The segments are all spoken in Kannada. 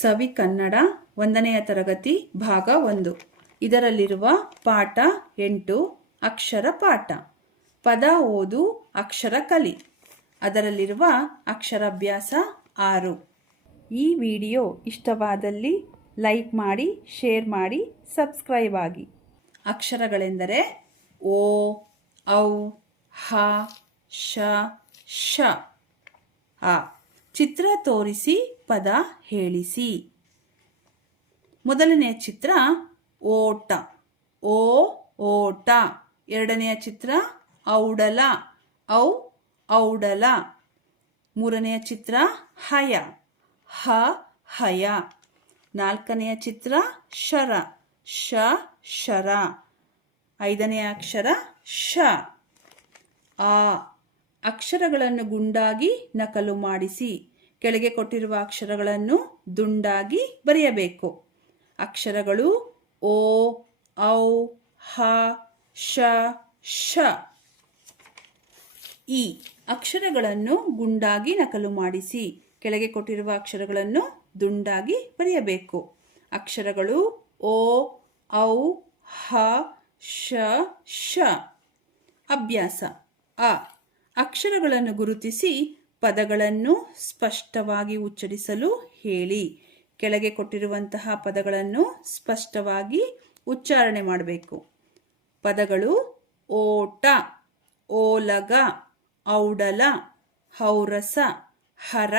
ಸವಿ ಕನ್ನಡ ಒಂದನೆಯ ತರಗತಿ ಭಾಗ ಒಂದು. ಇದರಲ್ಲಿರುವ ಪಾಠ ಎಂಟು, ಅಕ್ಷರ ಪಾಠ. ಪದ ಓದು, ಅಕ್ಷರ ಕಲಿ. ಅದರಲ್ಲಿರುವ ಅಕ್ಷರಾಭ್ಯಾಸ ಆರು. ಈ ವಿಡಿಯೋ ಇಷ್ಟವಾದಲ್ಲಿ ಲೈಕ್ ಮಾಡಿ, ಶೇರ್ ಮಾಡಿ, ಸಬ್ಸ್ಕ್ರೈಬ್ ಆಗಿ. ಅಕ್ಷರಗಳೆಂದರೆ ಓ, ಔ, ಹ, ಶ ಶ ಆ ಚಿತ್ರ ತೋರಿಸಿ, ಪದ ಹೇಳಿಸಿ. ಮೊದಲನೆಯ ಚಿತ್ರ ಓಟ. ಓ, ಓಟ. ಎರಡನೆಯ ಚಿತ್ರ ಔಡಲ. ಔ, ಔಡಲ. ಮೂರನೆಯ ಚಿತ್ರ ಹಯ. ಹ, ಹಯ. ನಾಲ್ಕನೆಯ ಚಿತ್ರ ಶರ. ಶ, ಶರ. ಐದನೆಯ ಅಕ್ಷರ ಶ. ಆ. ಅಕ್ಷರಗಳನ್ನು ಗುಂಡಾಗಿ ನಕಲು ಮಾಡಿಸಿ, ಕೆಳಗೆ ಕೊಟ್ಟಿರುವ ಅಕ್ಷರಗಳನ್ನು ದುಂಡಾಗಿ ಬರೆಯಬೇಕು. ಅಕ್ಷರಗಳು ಓ, ಔ, ಹ ಶ ಶ ಈ ಅಕ್ಷರಗಳನ್ನು ಗುಂಡಾಗಿ ನಕಲು ಮಾಡಿಸಿ, ಕೆಳಗೆ ಕೊಟ್ಟಿರುವ ಅಕ್ಷರಗಳನ್ನು ದುಂಡಾಗಿ ಬರೆಯಬೇಕು. ಅಕ್ಷರಗಳು ಓ, ಔ, ಹ ಶ ಶ ಅಭ್ಯಾಸ. ಅ. ಅಕ್ಷರಗಳನ್ನು ಗುರುತಿಸಿ ಪದಗಳನ್ನು ಸ್ಪಷ್ಟವಾಗಿ ಉಚ್ಚರಿಸಲು ಹೇಳಿ. ಕೆಳಗೆ ಕೊಟ್ಟಿರುವಂತಹ ಪದಗಳನ್ನು ಸ್ಪಷ್ಟವಾಗಿ ಉಚ್ಚಾರಣೆ ಮಾಡಬೇಕು. ಪದಗಳು ಓಟ, ಓಲಗ, ಔಡಲ, ಹೌರಸ, ಹರ,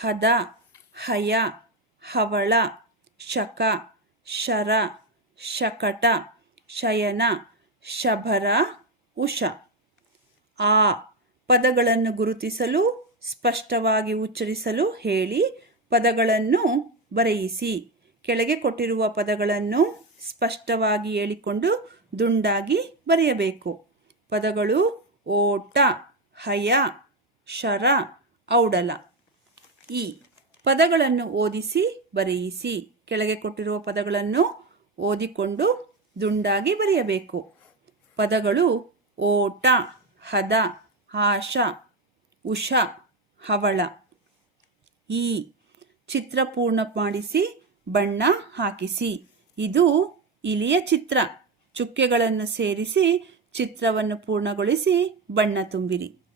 ಹದ, ಹಯ, ಹವಳ, ಶಕ, ಶರ, ಶಕಟ, ಶಯನ ಶಬರ ಉಷ. ಆ ಪದಗಳನ್ನು ಗುರುತಿಸಲು, ಸ್ಪಷ್ಟವಾಗಿ ಉಚ್ಚರಿಸಲು ಹೇಳಿ ಪದಗಳನ್ನು ಬರೆಯಿಸಿ. ಕೆಳಗೆ ಕೊಟ್ಟಿರುವ ಪದಗಳನ್ನು ಸ್ಪಷ್ಟವಾಗಿ ಹೇಳಿಕೊಂಡು ದುಂಡಾಗಿ ಬರೆಯಬೇಕು. ಪದಗಳು ಓಟ, ಹಯ, ಶರ, ಔಡಲ. ಈ ಪದಗಳನ್ನು ಓದಿಸಿ, ಬರೆಯಿಸಿ. ಕೆಳಗೆ ಕೊಟ್ಟಿರುವ ಪದಗಳನ್ನು ಓದಿಕೊಂಡು ದುಂಡಾಗಿ ಬರೆಯಬೇಕು. ಪದಗಳು ಓಟ ಹದ ಆಶ ಉಷ, ಹವಳ. ಈ ಚಿತ್ರ ಪೂರ್ಣ ಮಾಡಿಸಿ, ಬಣ್ಣ ಹಾಕಿಸಿ. ಇದು ಇಲಿಯ ಚಿತ್ರ. ಚುಕ್ಕೆಗಳನ್ನು ಸೇರಿಸಿ ಚಿತ್ರವನ್ನು ಪೂರ್ಣಗೊಳಿಸಿ ಬಣ್ಣ ತುಂಬಿರಿ.